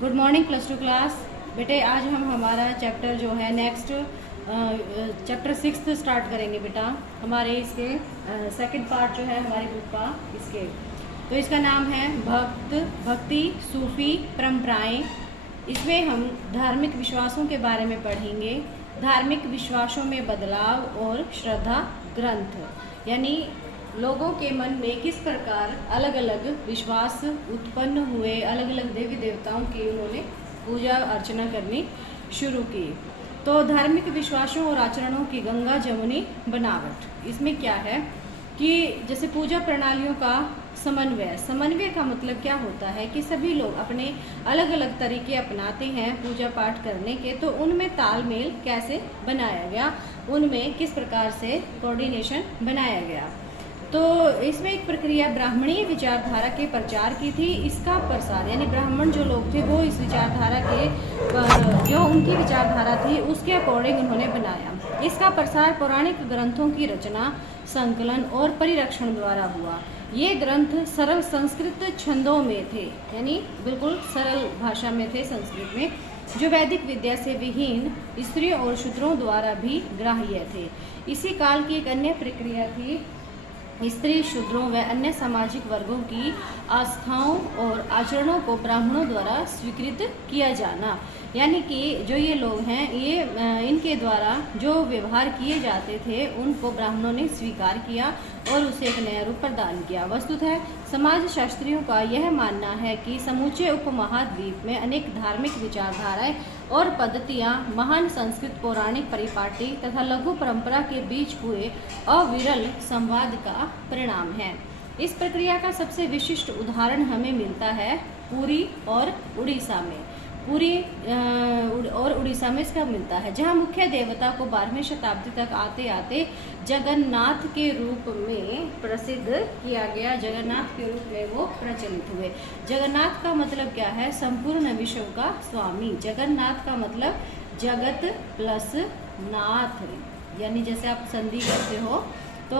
Good morning plus two class. बेटे आज हम हमारा चैप्टर जो है नेक्स्ट चैप्टर 6 स्टार्ट करेंगे बेटा। हमारे इसके सेकंड पार्ट जो है हमारी बुक का इसके तो इसका नाम है भक्ति सूफी परंपराएं। इसमें हम धार्मिक विश्वासों के बारे में पढ़ेंगे। धार्मिक विश्वासों में बदलाव और श्रद्धा ग्रंथ, यानी लोगों के मन में किस प्रकार अलग अलग विश्वास उत्पन्न हुए, अलग अलग देवी देवताओं की उन्होंने पूजा अर्चना करनी शुरू की। तो धार्मिक विश्वासों और आचरणों की गंगा जमुनी बनावट, इसमें क्या है कि जैसे पूजा प्रणालियों का समन्वय का मतलब क्या होता है कि सभी लोग अपने अलग अलग तरीके अपनाते हैं पूजा पाठ करने के, तो उनमें तालमेल कैसे बनाया गया, उनमें किस प्रकार से कोऑर्डिनेशन बनाया गया। तो इसमें एक प्रक्रिया ब्राह्मणीय विचारधारा के प्रचार की थी। इसका प्रसार यानी ब्राह्मण जो लोग थे वो इस विचारधारा के जो उनकी विचारधारा थी उसके अकॉर्डिंग उन्होंने बनाया। इसका प्रसार पौराणिक ग्रंथों की रचना, संकलन और परिरक्षण द्वारा हुआ। ये ग्रंथ सरल संस्कृत छंदों में थे, यानी बिल्कुल सरल भाषा में थे संस्कृत में, जो वैदिक विद्या से विहीन स्त्रियों और शूद्रों द्वारा भी ग्राह्य थे। इसी काल की एक अन्य प्रक्रिया थी स्त्री, शूद्रों व अन्य सामाजिक वर्गों की आस्थाओं और आचरणों को ब्राह्मणों द्वारा स्वीकृत किया जाना, यानी कि जो ये लोग हैं ये इनके द्वारा जो व्यवहार किए जाते थे उनको ब्राह्मणों ने स्वीकार किया और उसे एक नया रूप प्रदान किया। वस्तुतः समाज शास्त्रियों का यह मानना है कि समूचे उपमहाद्वीप में अनेक धार्मिक विचारधाराएं और पद्धतियां महान संस्कृत पौराणिक परिपाटी तथा लघु परंपरा के बीच हुए अविरल संवाद का परिणाम है। इस प्रक्रिया का सबसे विशिष्ट उदाहरण हमें मिलता है पुरी और उड़ीसा में। और उड़ीसा में इसका मिलता है, जहाँ मुख्य देवता को 12वीं शताब्दी तक आते आते जगन्नाथ के रूप में प्रसिद्ध किया गया। जगन्नाथ के रूप में वो प्रचलित हुए। जगन्नाथ का मतलब क्या है? संपूर्ण विश्व का स्वामी। जगन्नाथ का मतलब जगत प्लस नाथ, यानी जैसे आप संधि करते हो तो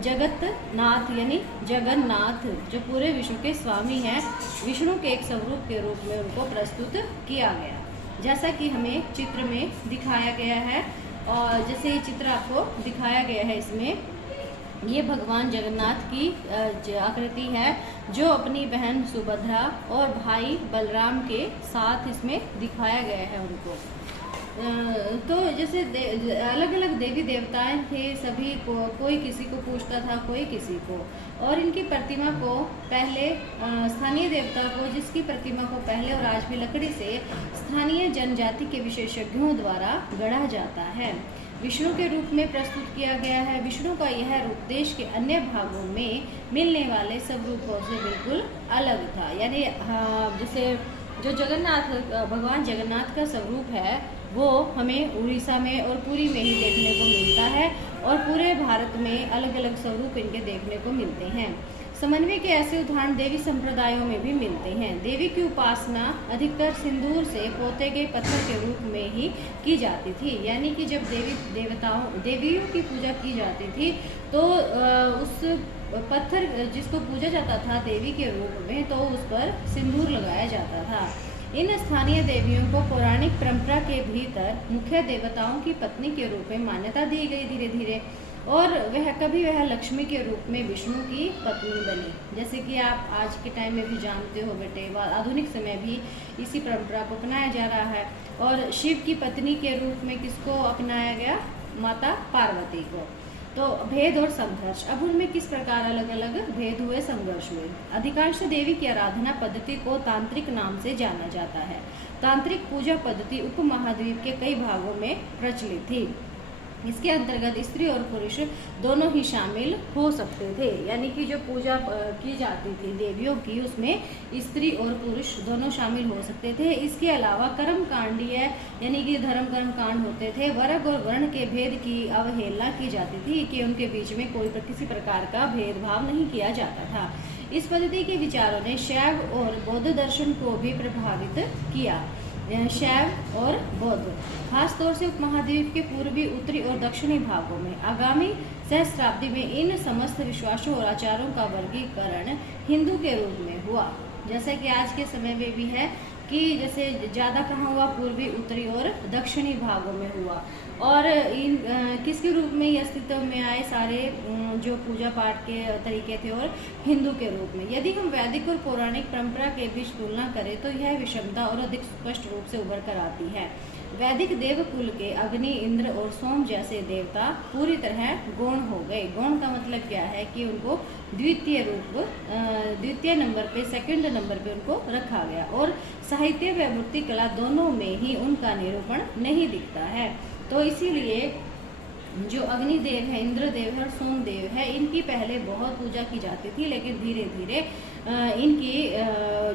जगत नाथ यानी जगन्नाथ जो पूरे विश्व के स्वामी हैं, विष्णु के एक स्वरूप के रूप में उनको प्रस्तुत किया गया, जैसा कि हमें चित्र में दिखाया गया है। और जैसे ये चित्र आपको दिखाया गया है, इसमें ये भगवान जगन्नाथ की आकृति है जो अपनी बहन सुभद्रा और भाई बलराम के साथ इसमें दिखाया गया है उनको। तो जैसे अलग अलग देवी देवताएं थे, सभी को कोई किसी को पूजता था, कोई किसी को, और इनकी प्रतिमा को पहले स्थानीय देवता को, जिसकी प्रतिमा को पहले और आज भी लकड़ी से स्थानीय जनजाति के विशेषज्ञों द्वारा गढ़ा जाता है, विष्णु के रूप में प्रस्तुत किया गया है। विष्णु का यह रूप देश के अन्य भागों में मिलने वाले सब रूपों से बिल्कुल अलग था। यानी जैसे जो जगन्नाथ भगवान जगन्नाथ का स्वरूप है वो हमें उड़ीसा में और पुरी में ही देखने को मिलता है, और पूरे भारत में अलग अलग स्वरूप इनके देखने को मिलते हैं। समन्वय के ऐसे उदाहरण देवी संप्रदायों में भी मिलते हैं। देवी की उपासना अधिकतर सिंदूर से पोते गए पत्थर के रूप में ही की जाती थी, यानी कि जब देवियों की पूजा की जाती थी तो उस पत्थर जिसको पूजा जाता था देवी के रूप में, तो उस पर सिंदूर लगाया जाता था। इन स्थानीय देवियों को पौराणिक परंपरा के भीतर मुख्य देवताओं की पत्नी के रूप में मान्यता दी गई धीरे धीरे, और वह लक्ष्मी के रूप में विष्णु की पत्नी बनी। जैसे कि आप आज के टाइम में भी जानते हो बेटे, आधुनिक समय भी इसी परंपरा को अपनाया जा रहा है। और शिव की पत्नी के रूप में किसको अपनाया गया? माता पार्वती को। तो भेद और संघर्ष, अब उनमें किस प्रकार अलग अलग भेद हुए, संघर्ष हुए। अधिकांश देवी की आराधना पद्धति को तांत्रिक नाम से जाना जाता है। तांत्रिक पूजा पद्धति उपमहाद्वीप के कई भागों में प्रचलित थी। इसके अंतर्गत स्त्री और पुरुष दोनों ही शामिल हो सकते थे, यानी कि जो पूजा की जाती थी देवियों की उसमें स्त्री और पुरुष दोनों शामिल हो सकते थे। इसके अलावा कर्म कांडीय यानी कि धर्म कर्म कांड होते थे। वर्ग और वर्ण के भेद की अवहेलना की जाती थी कि उनके बीच में किसी प्रकार का भेदभाव नहीं किया जाता था। इस पद्धति के विचारों ने शैव और बौद्ध दर्शन को भी प्रभावित किया। शैव और बौद्ध खासतौर से उपमहाद्वीप के पूर्वी, उत्तरी और दक्षिणी भागों में आगामी सहस्राब्दी में इन समस्त विश्वासों और आचारों का वर्गीकरण हिंदू के रूप में हुआ। जैसा कि आज के समय में भी है कि जैसे ज़्यादा कहाँ हुआ, पूर्वी, उत्तरी और दक्षिणी भागों में हुआ। और इन किसके रूप में ये अस्तित्व में आए, सारे जो पूजा पाठ के तरीके थे, और हिंदू के रूप में। यदि हम वैदिक और पौराणिक परंपरा के बीच तुलना करें तो यह विषमता और अधिक स्पष्ट रूप से उभर कर आती है। वैदिक देवकुल के अग्नि, इंद्र और सोम जैसे देवता पूरी तरह गौण हो गए। गौण का मतलब क्या है कि उनको द्वितीय नंबर पे, सेकंड नंबर पे उनको रखा गया, और साहित्य व मूर्ति कला दोनों में ही उनका निरूपण नहीं दिखता है। तो इसीलिए जो अग्निदेव है, इंद्रदेव है और सोमदेव है, इनकी पहले बहुत पूजा की जाती थी, लेकिन धीरे धीरे इनकी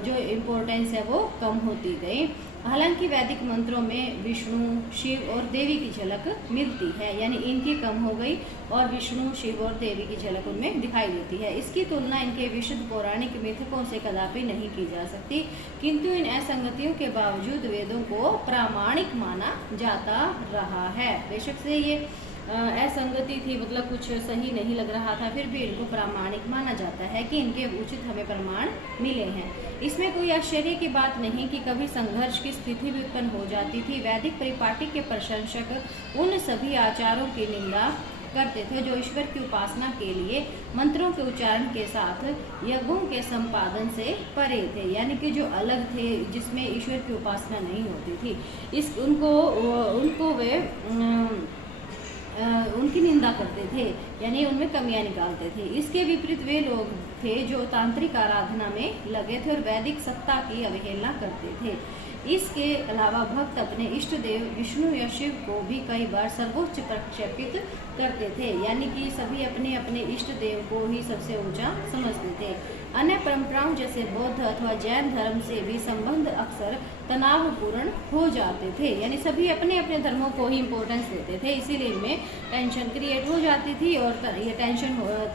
जो इम्पोर्टेंस है वो कम होती गई। हालांकि वैदिक मंत्रों में विष्णु, शिव और देवी की झलक मिलती है, यानी इनकी कम हो गई और विष्णु, शिव और देवी की झलक उनमें दिखाई देती है। इसकी तुलना इनके विशुद्ध पौराणिक मिथकों से कदापि नहीं की जा सकती, किंतु इन असंगतियों के बावजूद वेदों को प्रामाणिक माना जाता रहा है। बेशक से ये असंगति थी, मतलब कुछ सही नहीं लग रहा था, फिर भी इनको प्रामाणिक माना जाता है कि इनके उचित हमें प्रमाण मिले हैं। इसमें कोई आश्चर्य की बात नहीं कि कभी संघर्ष की स्थिति भी उत्पन्न हो जाती थी। वैदिक परिपाटी के प्रशंसक उन सभी आचारों की निंदा करते थे जो ईश्वर की उपासना के लिए मंत्रों के उच्चारण के साथ यज्ञों के संपादन से परे थे, यानी कि जो अलग थे, जिसमें ईश्वर की उपासना नहीं होती थी, उनको वे उनकी निंदा करते थे, यानी उनमें कमियां निकालते थे। इसके विपरीत वे लोग थे जो तांत्रिक आराधना में लगे थे और वैदिक सत्ता की अवहेलना करते थे। इसके अलावा भक्त अपने इष्ट देव विष्णु या शिव को भी कई बार सर्वोच्च प्रक्षेपित करते थे, यानी कि सभी अपने अपने इष्ट देव को ही सबसे ऊंचा समझते थे। अन्य परंपराओं जैसे बौद्ध अथवा जैन धर्म से भी संबंध अक्सर तनावपूर्ण हो जाते थे, यानी सभी अपने अपने धर्मों को ही इम्पोर्टेंस देते थे, इसीलिए इनमें टेंशन क्रिएट हो जाती थी और ये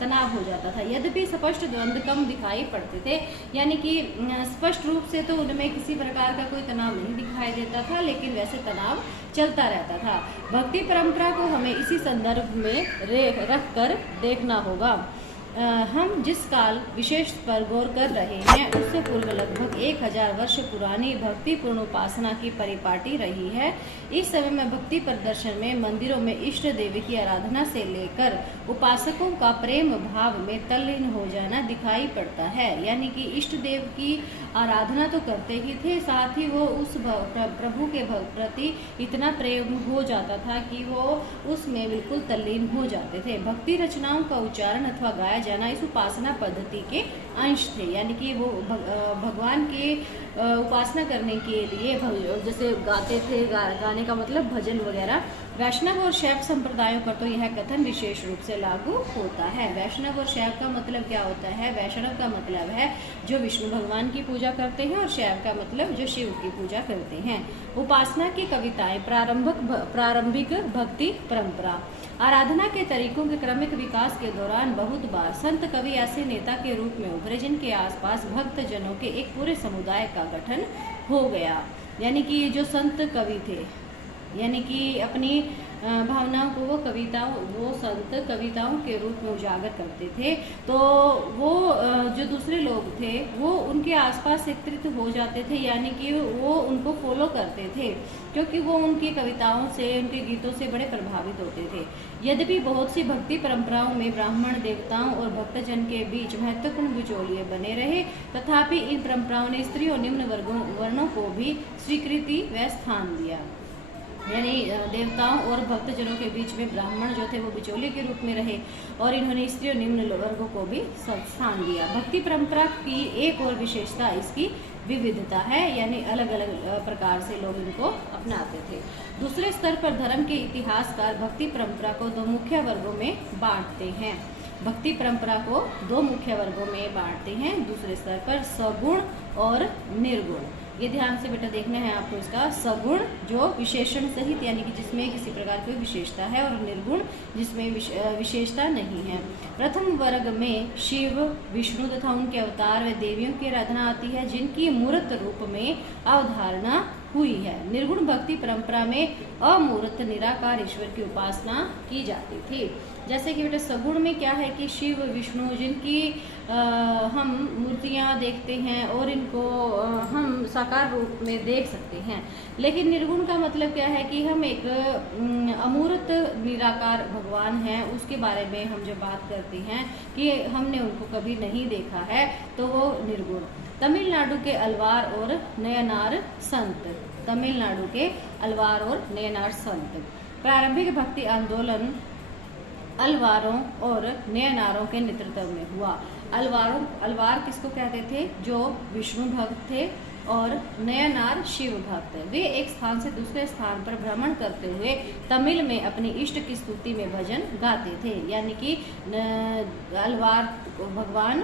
तनाव हो जाता था। यद्यपि स्पष्ट द्वंद्व कम दिखाई पड़ते थे, यानी कि स्पष्ट रूप से तो उनमें किसी प्रकार का कोई तनाव नहीं दिखाई देता था, लेकिन वैसे तनाव चलता रहता था। भक्ति परंपरा को हमें इसी संदर्भ में रख कर देखना होगा। हम जिस काल विशेष पर गौर कर रहे हैं उससे पूर्व लगभग 1000 वर्ष पुरानी भक्तिपूर्ण उपासना की परिपाटी रही है। इस समय में भक्ति प्रदर्शन में मंदिरों में इष्ट देवी की आराधना से लेकर उपासकों का प्रेम भाव में तल्लीन हो जाना दिखाई पड़ता है, यानी कि इष्ट देव की आराधना तो करते ही थे, साथ ही वो उस प्रभु के प्रति इतना प्रेम हो जाता था कि वो उसमें बिल्कुल तल्लीन हो जाते थे। भक्ति रचनाओं का उच्चारण अथवा गाया जाना इस उपासना पद्धति के अंश थे, यानी कि वो भगवान की उपासना करने के लिए जैसे गाते थे, गाने का मतलब भजन वगैरह। वैष्णव और शैव संप्रदायों पर तो यह कथन विशेष रूप से लागू होता है। वैष्णव और शैव का मतलब क्या होता है? वैष्णव का मतलब है जो विष्णु भगवान की पूजा करते हैं, और शैव का मतलब जो शिव की पूजा करते हैं। उपासना की कविताएं, प्रारंभिक भक्ति परंपरा। आराधना के तरीकों के क्रमिक विकास के दौरान बहुत बार संत कवि ऐसे नेता के रूप में उभरे जिनके आसपास भक्त जनों के एक पूरे समुदाय का गठन हो गया, यानी कि जो संत कवि थे, यानी कि अपनी भावनाओं को वो संत कविताओं के रूप में उजागर करते थे। तो वो जो दूसरे लोग थे वो उनके आसपास एकत्रित हो जाते थे, यानी कि वो उनको फॉलो करते थे, क्योंकि वो उनकी कविताओं से, उनके गीतों से बड़े प्रभावित होते थे। यद्यपि बहुत सी भक्ति परंपराओं में ब्राह्मण देवताओं और भक्तजन के बीच महत्वपूर्ण बिचौलिए बने रहे, तथापि इन परंपराओं ने स्त्री और निम्न वर्णों को भी स्वीकृति व स्थान दिया, यानी देवताओं और भक्तजनों के बीच में ब्राह्मण जो थे वो बिचौलिए के रूप में रहे, और इन्होंने स्त्री और निम्न वर्गों को भी स्थान दिया। भक्ति परंपरा की एक और विशेषता इसकी विविधता है, यानी अलग अलग प्रकार से लोग इनको अपनाते थे। दूसरे स्तर पर धर्म के इतिहासकार भक्ति परंपरा को दो मुख्य वर्गों में बांटते हैं। भक्ति परंपरा को दो मुख्य वर्गों में बांटते हैं दूसरे स्तर पर, सगुण और निर्गुण। ये ध्यान से बेटा देखना है आपको इसका। सगुण जो विशेषण सहित, यानी कि जिसमें किसी प्रकार की विशेषता है, और निर्गुण जिसमें विशेषता नहीं है। प्रथम वर्ग में शिव, विष्णु तथा उनके अवतार व देवियों की आराधना आती है जिनकी मूर्त रूप में अवधारणा हुई है। निर्गुण भक्ति परंपरा में अमूर्त निराकार ईश्वर की उपासना की जाती थी। जैसे कि बेटा सगुण में क्या है कि शिव विष्णु जिनकी हम मूर्तियाँ देखते हैं और इनको हम साकार रूप में देख सकते हैं। लेकिन निर्गुण का मतलब क्या है कि हम एक अमूर्त निराकार भगवान हैं, उसके बारे में हम जब बात करते हैं कि हमने उनको कभी नहीं देखा है, तो वो निर्गुण। तमिलनाडु के अलवार और नयनार संत, तमिलनाडु के अलवार और नयनार संत। प्रारंभिक भक्ति आंदोलन अलवारों और नयनारों के नेतृत्व में हुआ। अलवार किसको कहते थे? जो विष्णु भक्त थे, और नयनार शिव भक्त। वे एक स्थान से दूसरे स्थान पर भ्रमण करते हुए तमिल में अपनी इष्ट की स्तुति में भजन गाते थे। यानी कि अलवार भगवान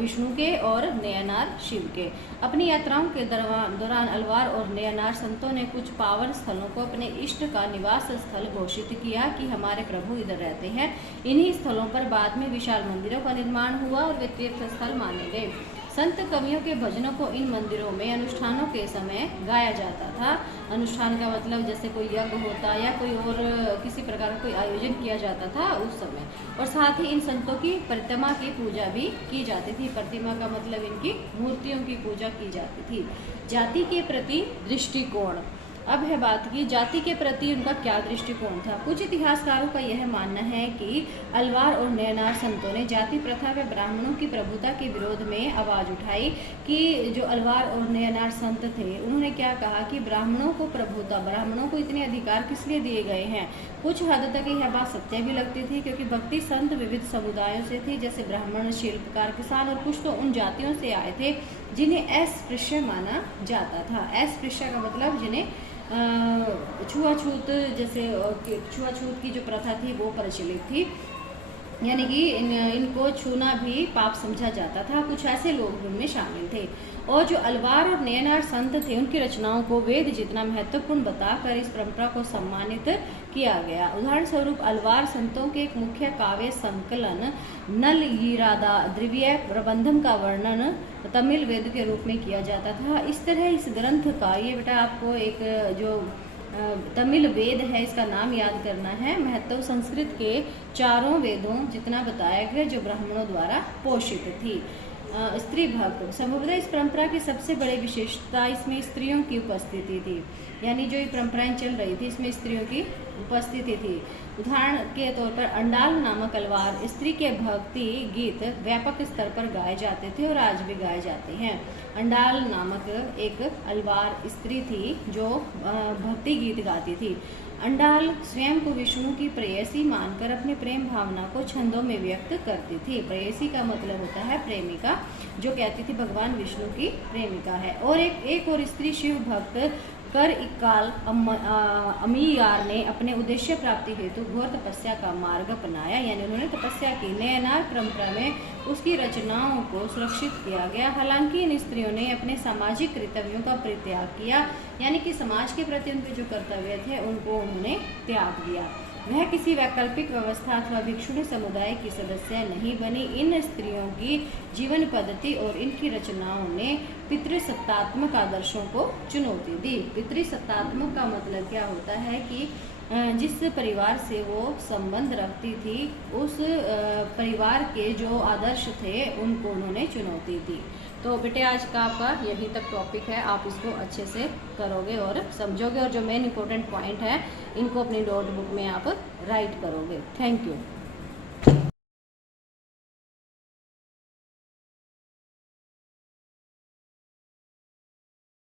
विष्णु के और नयनार शिव के। अपनी यात्राओं के दौरान अलवार और नयनार संतों ने कुछ पावन स्थलों को अपने इष्ट का निवास स्थल घोषित किया कि हमारे प्रभु इधर रहते हैं। इन्हीं स्थलों पर बाद में विशाल मंदिरों का निर्माण हुआ और वे तीर्थ स्थल माने गए। संत कवियों के भजनों को इन मंदिरों में अनुष्ठानों के समय गाया जाता था। अनुष्ठान का मतलब जैसे कोई यज्ञ होता या कोई और किसी प्रकार का कोई आयोजन किया जाता था उस समय। और साथ ही इन संतों की प्रतिमा की पूजा भी की जाती थी। प्रतिमा का मतलब इनकी मूर्तियों की पूजा की जाती थी। जाति के प्रति दृष्टिकोण। अब है बात की जाति के प्रति उनका क्या दृष्टिकोण था। कुछ इतिहासकारों का यह मानना है कि अलवार और नयनार संतों ने जाति प्रथा व ब्राह्मणों की प्रभुता के विरोध में आवाज उठाई। कि जो अलवार और नयनार संत थे उन्होंने क्या कहा कि ब्राह्मणों को प्रभुता, ब्राह्मणों को इतने अधिकार किस लिए दिए गए हैं। कुछ हद तक यह बात सत्य भी लगती थी, क्योंकि भक्ति संत विविध समुदायों से थे, जैसे ब्राह्मण, शिल्पकार, किसान, और कुछ तो उन जातियों से आए थे जिन्हें अस्पृश्य माना जाता था। अस्पृश्य का मतलब जिन्हें छुआछूत, जैसे छुआछूत की जो प्रथा थी वो प्रचलित थी, यानी कि इनको छूना भी पाप समझा जाता था। कुछ ऐसे लोग उनमें शामिल थे। और जो अलवार और नयनार संत थे उनकी रचनाओं को वेद जितना महत्वपूर्ण बताकर इस परंपरा को सम्मानित किया गया। उदाहरण स्वरूप अलवार संतों के एक मुख्य काव्य संकलन नल ईरादा द्रव्य प्रबंधम का वर्णन तमिल वेद के रूप में किया जाता था। इस तरह इस ग्रंथ का, ये बेटा आपको एक जो तमिल वेद है इसका नाम याद करना है। महत्व संस्कृत के चारों वेदों जितना बताया गया जो ब्राह्मणों द्वारा पोषित थी। स्त्री भक्त। संभवतः इस परंपरा की सबसे बड़ी विशेषता इसमें स्त्रियों की उपस्थिति थी। यानी जो ये परंपराएं चल रही थी इसमें स्त्रियों की उपस्थिति थी। उदाहरण के तौर पर अंडाल नामक अलवार स्त्री के भक्ति गीत व्यापक स्तर पर गाए जाते थे और आज भी गाए जाते हैं। अंडाल नामक एक अलवार स्त्री थी जो भक्ति गीत गाती थी। अंडाल स्वयं को विष्णु की प्रेयसी मानकर अपने प्रेम भावना को छंदों में व्यक्त करती थी। प्रेयसी का मतलब होता है प्रेमिका, जो कहती थी भगवान विष्णु की प्रेमिका है। और एक और स्त्री शिव भक्त कर इक्काल अमीयार ने अपने उद्देश्य प्राप्ति हेतु घोर तपस्या का मार्ग अपनाया। यानी उन्होंने तपस्या की। नयनार परंपरा में उसकी रचनाओं को सुरक्षित किया गया। हालांकि इन स्त्रियों ने अपने सामाजिक कर्तव्यों का परित्याग किया, यानी कि समाज के प्रति उनके जो कर्तव्य थे उनको उन्होंने त्याग दिया। वह किसी वैकल्पिक व्यवस्था अथवा भिक्षुणी समुदाय की सदस्य नहीं बनी। इन स्त्रियों की जीवन पद्धति और इनकी रचनाओं ने पितृसत्तात्मक आदर्शों को चुनौती दी। पितृसत्तात्मक का मतलब क्या होता है कि जिस परिवार से वो संबंध रखती थी उस परिवार के जो आदर्श थे उनको उन्होंने चुनौती दी। तो बेटे आज का आपका यही तक टॉपिक है, आप इसको अच्छे से करोगे और समझोगे और जो मेन इंपॉर्टेंट पॉइंट है इनको अपनी नोटबुक में आप राइट करोगे। Thank you.